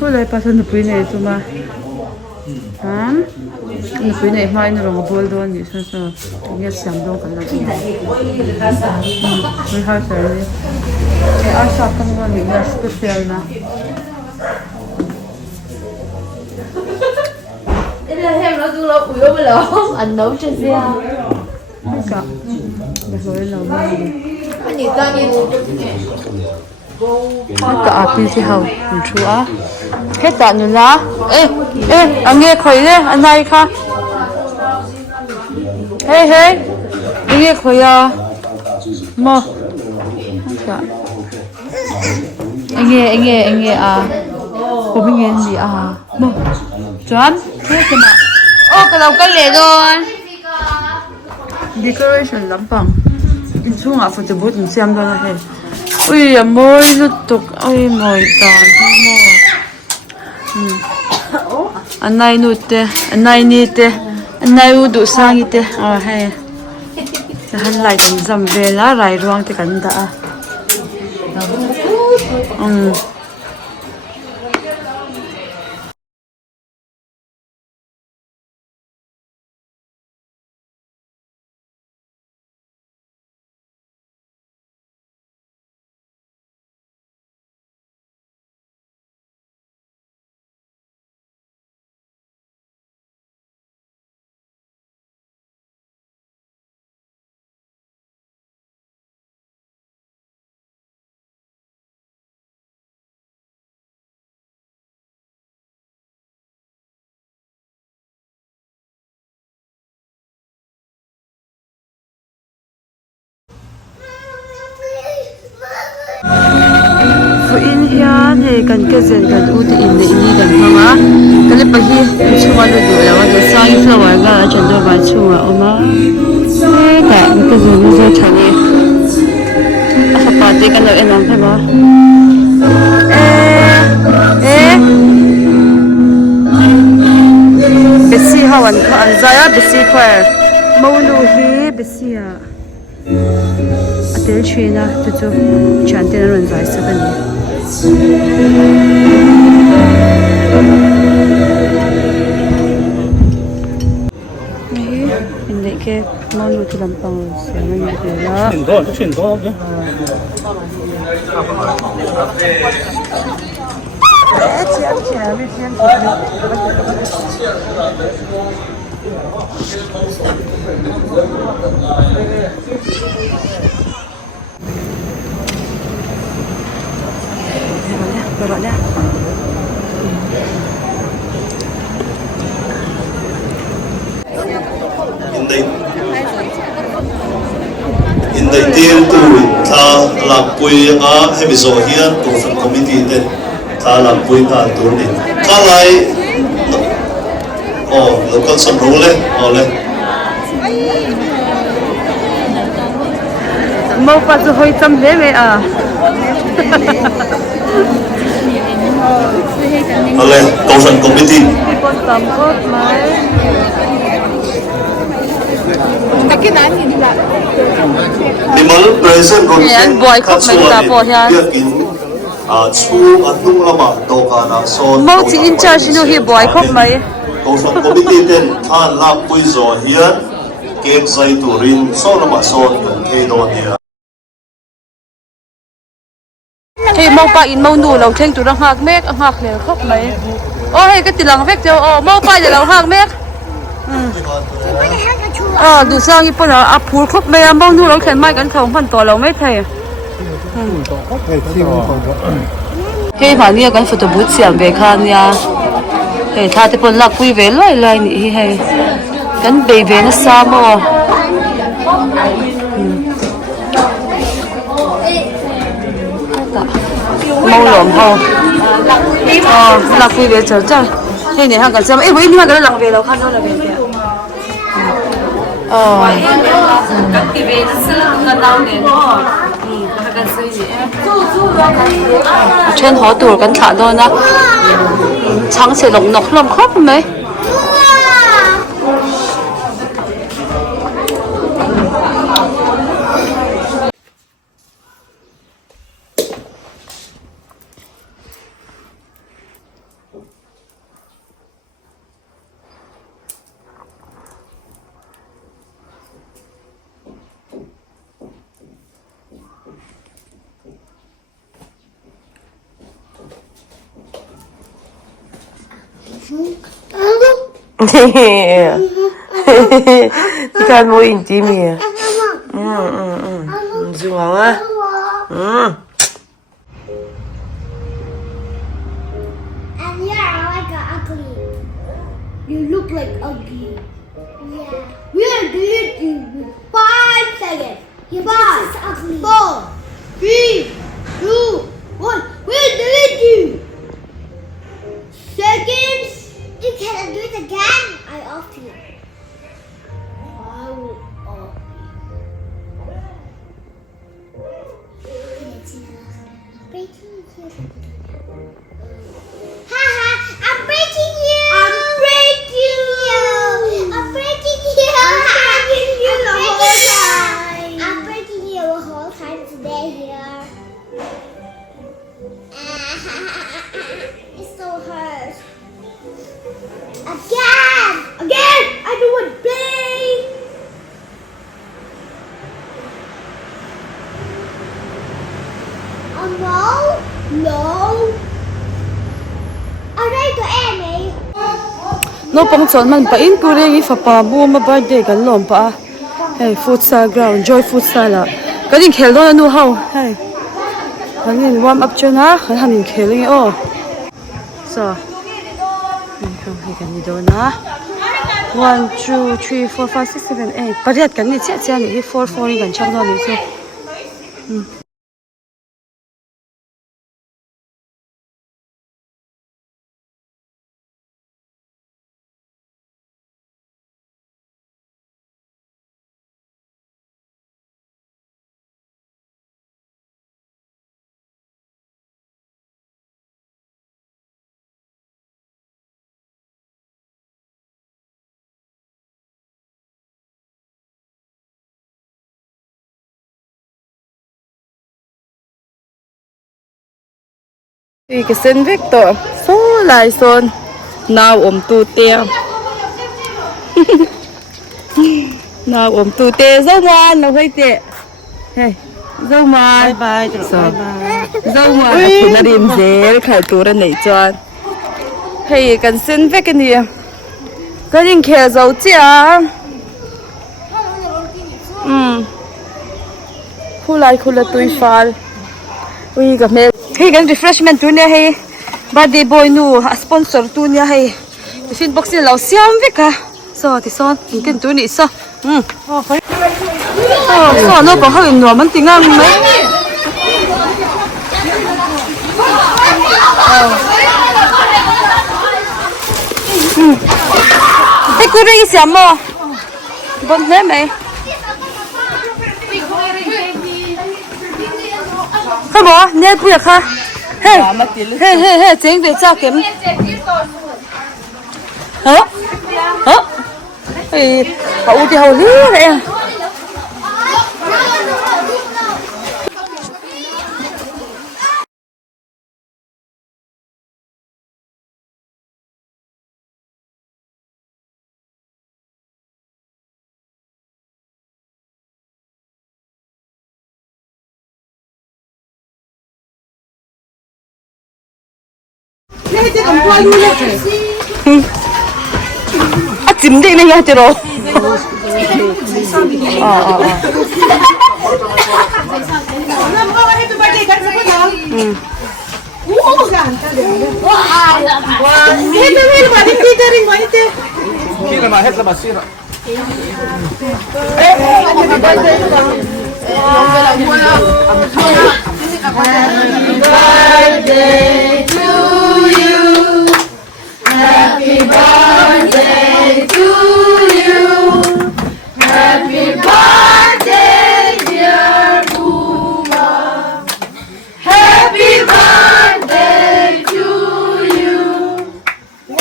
Thôi lại pasan nó pui này tụi mà hả nó pui này mai nó rong bol đó nhỉ sao sao nghe xem đâu cả là gì mới hai giờ đi cái áo sọc con ngon mình là special na đây là em nó du lâu ủi bây giờ ăn nấu trên xe cả để rồi nấu anh nhìn ta nhìn hết cả pin thì hậu mình chú á hết cả nữa lá ê anh nghe khơi đấy anh này kha hey anh nghe khơi à mà anh nghe à có biết nghe gì à mà chán thế cái mà ô cái đầu cái lệ rồi decoration lắm bằng in chung à phải từ bút xem đó là ui à môi rút tục ui mồi tàn anh này nút tê anh này nít tê anh này u đủ sang tê à hay hắn lại cần dầm về lá rải ruang thì cần đã in hian hei kan ke zen kan u ti in ni kan hanga kan le pahi chuma lu du la wa sai flower ga chan do ba chunga oma ka ke zen ni zo thani a fa pa te kan lo enam phe ba besi hawan kha an zaya besi khoe monu hi besia atel china tu chu chan te ron zai sa kan ni ini ke monu tu lampang siapa ni dia Cinta je. Beroknya. In the deal to tha lapui a Mizo hian confront committee te tha lapui ta tur ni kalai local some role ole Mau pa tu hoi tam le me a ole confront committee people tam kot mai nimal present ron yan boy khop mai ta po hian chu atung lama to kana so mau chi in charge no hi boy khop mai confront committee ten tha lapui zo hian cake zai turin so lama so kan ke do dia hey mau pa in mau nu lo theng tu rang hak mek hak le khop mai ô hey cái tilang vek cho ô mau pa le lo hak mek đủ sang như bọn à phù khúc mày à mong nu lâu khen mai cái không phần to lâu mấy thầy cái mà nia cái photo booth xem về khan nha thầy tha thì bọn lạc quy về lại lại nhỉ hay cái bề về nó xa mà mau lỏm không lạc quy về chờ chờ thế này hàng cả xem ấy với nhưng mà cái lạc về đâu khăn đâu là về kìa các cái về nó sẽ gần đâu nè gần suy gì trên họ tuổi gần thả thôi nè trắng sẽ lồng nọc lồng khóc mấy Kan mo intimi. Zunga. And you're like ugly. You look like ugly. Yeah. We'll delete you in 5 seconds. Your boss is ugly. 4, 3, 2, 1. We'll delete you. Seconds. You cannot do it again. I off you. I will off you. Breaking you. Haha, I'm breaking you. I'm breaking you. I'm breaking you. I'm breaking you the whole time today here. It so hurt. Again! I don't want to play! Oh no! Alright, to Amy. Naupang chon man pa in puri i fa pa bu ma birthday kan lom pa. Hey, futsal ground, joy futsal la. Kadin khel do nu hau. Hey. Kadin warm up chona, hanin kheling o. So. Hey kan ni do na. 1 2 3 4 5 6 7 8. Pariat kan ni che ni 4 4 ni kan chang do ni so. Cái sân vết to số lại son nào tu tia nào tu tia dâu ngoan nó hơi tệ hey dâu ngoan bye bye dâu ngoan thì nó điềm dễ khởi tụ ra nảy choan hey cái sân vết cái gì cái gì kia dâu chia khu lại tui phal ui gặp mẹ hey gan refreshment tu nia hey birthday boy nu sponsor tu nia hey tin box ni lau siam veka so ti son kin tu ni so so no ko hoi no man tingang mai hey ku ri siam mo bon ne mai Không bỏ, nhớ quy được ha. Hey, chính về cho kiếm. Hả? Thì hậu thì hậu lý vậy em. 아 찜대는 게 들어. Birthday to you. Happy birthday to you. Happy birthday, dear Puma. Happy birthday to you. 1,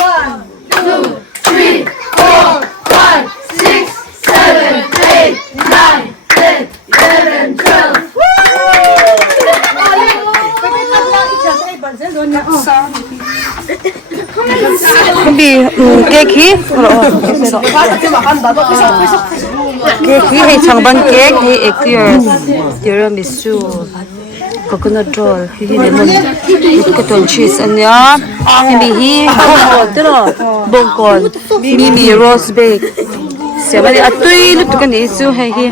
2, 3, 4, 5, 6, 7, 8, 9, 10, 11, 12. Đi cái khí cái khí hay chẳng bằng cái Inchhir tiramisu coconut roll hi lemon cotton cheese ania mi hi bongkon tro bongkon mi roast bake sebali atui lut kan isu hai hi